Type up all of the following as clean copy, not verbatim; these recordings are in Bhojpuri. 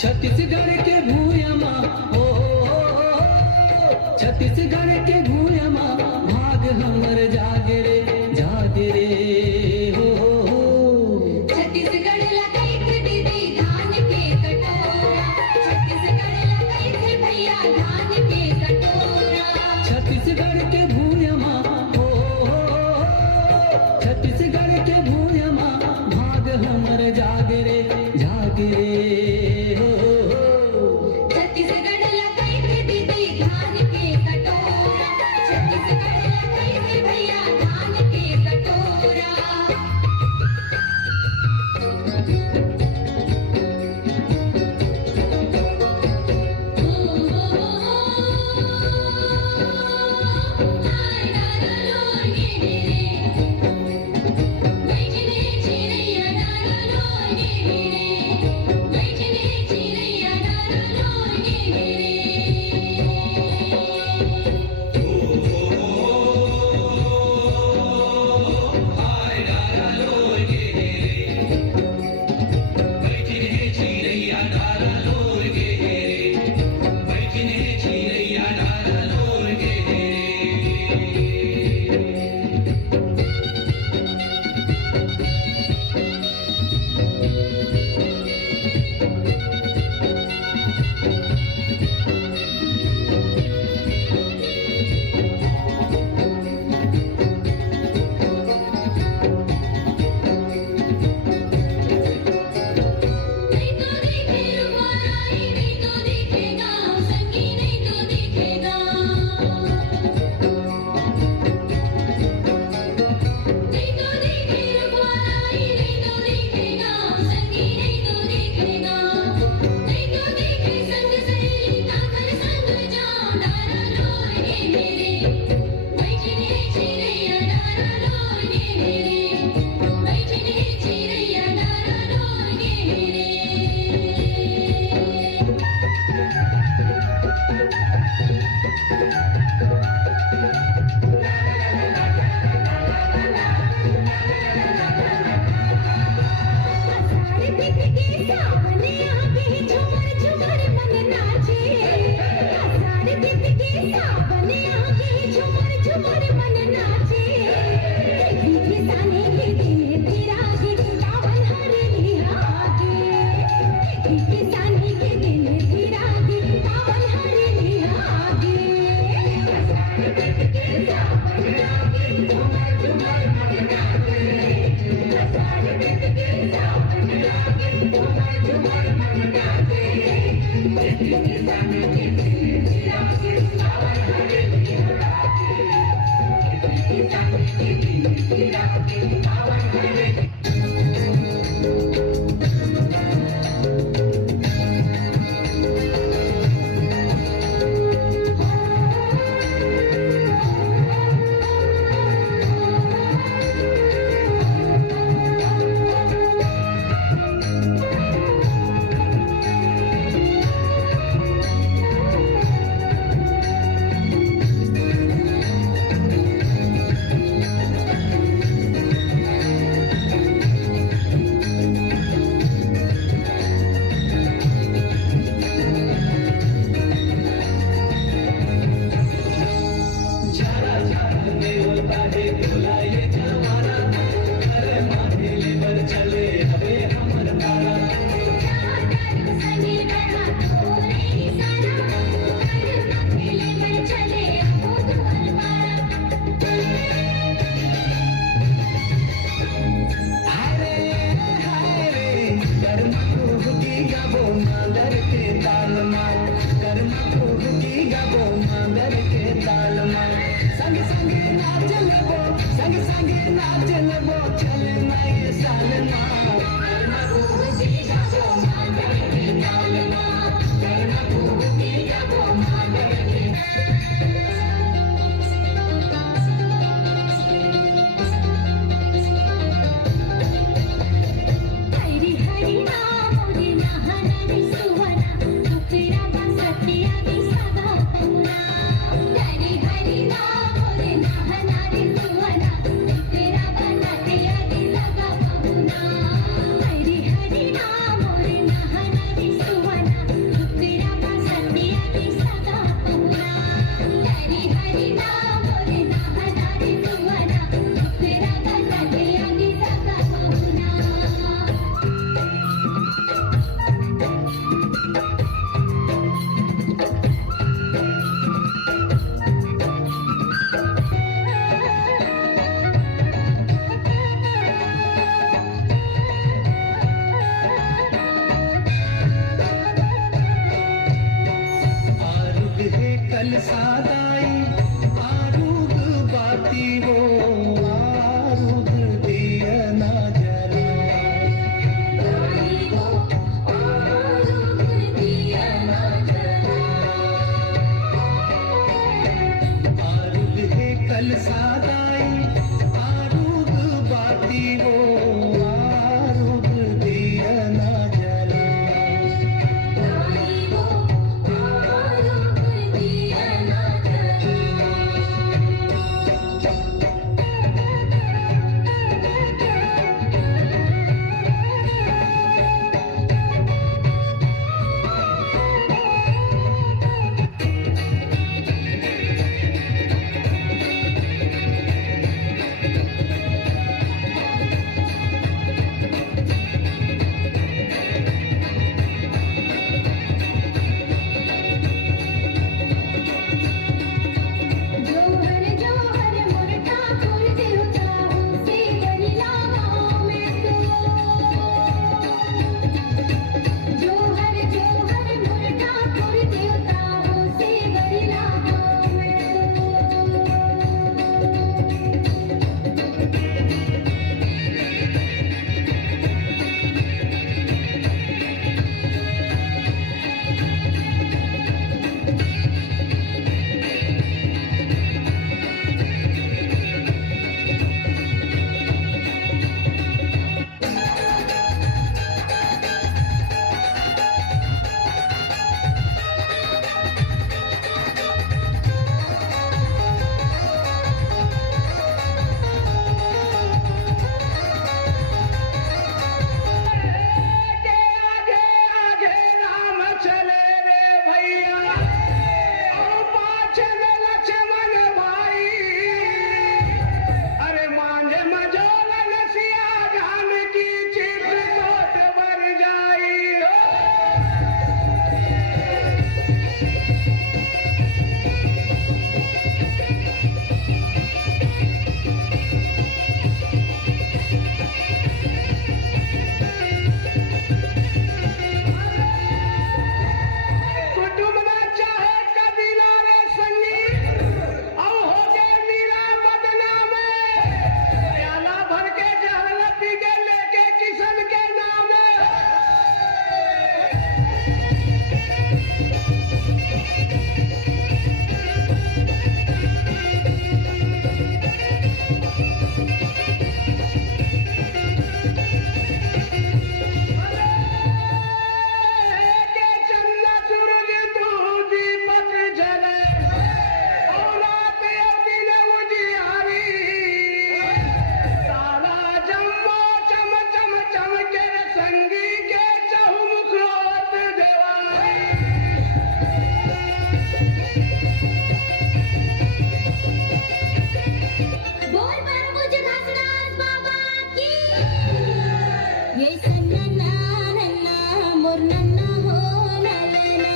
छत्तीसगढ़ के भूयमा ओ छत्तीसगढ़ के भूयमा भाग हमर जागे रे हो छत्तीसगढ़ लगाई थे दीदी धान के कटोरा छत्तीसगढ़ लगाई थे भैया धान के कटोरा छत्तीसगढ़ के भूयमा ओ छत्तीसगढ़ के भूयमा भाग हमर जागे रे हो छत्तीसगढ़ लगाई थे दीदी धान के कटोरा छत्तीसगढ़ लगाई थे भैया धान के कटोरा कलसादाई आरूग बाती वो आरूग दिया ना जला गाई गो आरूग दिया ना जला आरूग है कलसादाई आरूग बाती वो आरूग दिया ना जला गाई गो आरूग दिया ना जला जोहर जोहर मोर ठाकुर देवता से गरिला गाँव में तो जोहर जोहर मोर ठाकुर देवता से गरिला गाँव में आगे आगे राम चले रे भैया और पाछे में लक्ष्मण भाई अरे मांझे मजोल नसिया जानकी चित्रकूट बर जाई हो कुटुंब ना चाहे कबीला रे संगी औ हो गए मीरा बदना में प्याला भर के जहल पी के लेके किशन के नाम के चंदा सूरज तू दीपक जले और रात और दिन उजियारी तारा जम्मो चम चम चम के संगी के चहुमुख होत देवारी बोल परमुझ घसराज बाबा की ये सन्ना नन्ना मोर नन्ना हो ललना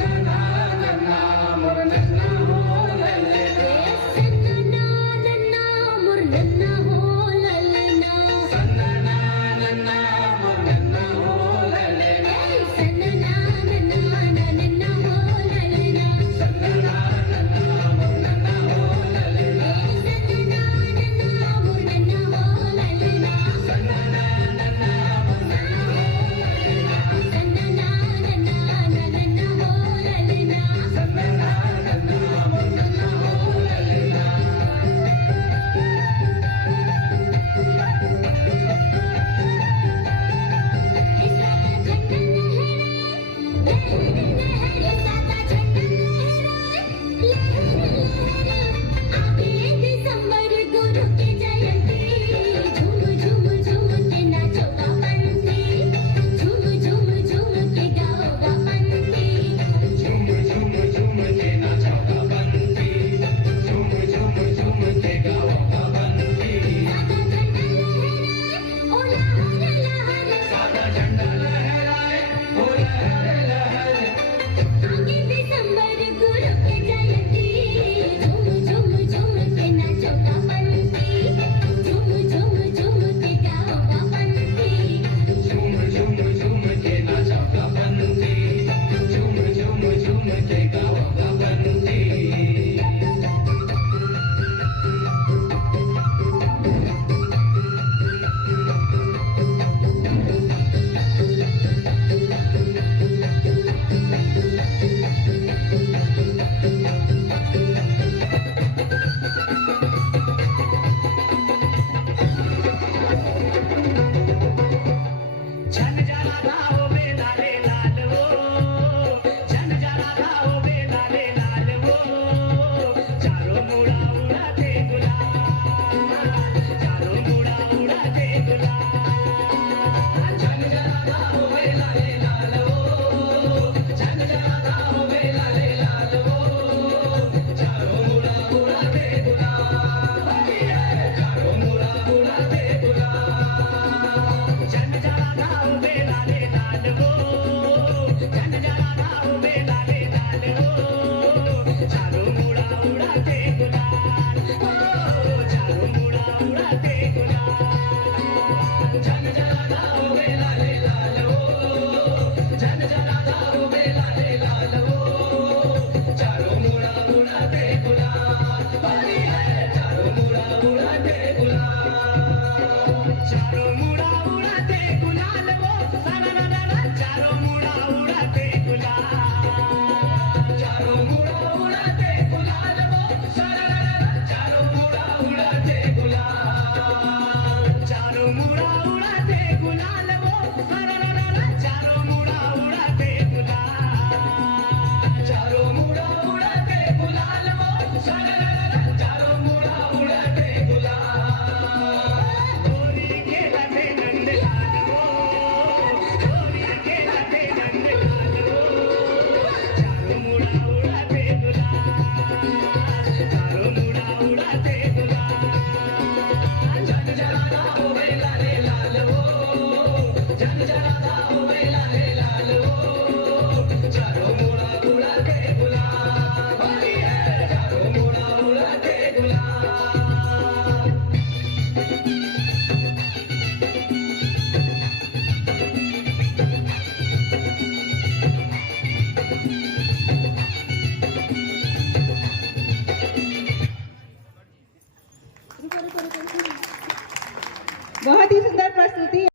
नन्ना नन्ना मोर नन्ना हो ललना ये सन्ना नन्ना मोर नन्ना हो ललना नन्ना नन्ना मोर नन्ना हो ललना ये सन्ना नन्ना नन्ना हो ललना नन्ना नन्ना मोर नन्ना हो ललना ये सन्ना नन्ना मोर नन्ना हो ललना नन्ना नन्ना मोर नन्ना हो ललना सन्ना झन जरा धाओ बेलाले लाल वो झन जरा धाओ बेलाले लाल वो चारों मुड़ा उड़ाते गुलाल चारों मुड़ा उड़ाते गुलाल झन जरा धाओ बेलाले लाल वो झन जरा धाओ बेलाले लाल वो चारों मुड़ा उड़ाते गुलाल चारों मुड़ा उड़ाते गुलाल झन जरा धाओ बेलाले लाल वो झन जरा धाओ बेलाले लाल वो चारों मुड़ा उड़ाते गुलाल ओ चारों मुड़ा उड़ाते गुलाल झन जरा धाओ बेलाले लाल वो झन जरा धाओ बेलाले लाल वो चारों मुड़ा उड़ाते गुलाल बली है चारों मुड़ा उड़ाते गुलाल चारों मुड़ा उड़ाते गुलाल वो सरारा चारों मुड़ा उड़ाते गुलाल चारों मुड़ा उड़ाते गुलाल वो सरारा चारों मुड़ा उड़ाते गुलाल चारों मुड़ा उड़ाते गुलाल वो सरारा चारों मुड़ा उड़ाते गुलाल चारों मुड़ा उड़ाते गुलाल वो सरारा चारों मुड़ा उड़ाते गुलाल गोरी के लटे नंद लाल वो गोरी के लटे नंद लाल वो चारों मुड़ा उड़ाते गुलाल चारों मुड़ा उड़ाते गुलाल झन जरा धाओ बेलाले लाल वो झन जरा धाओ बेलाले लाल वो चारों मुड़ा उड़ाते गुलाल बली है चारों मुड़ा उड़ाते गुलाल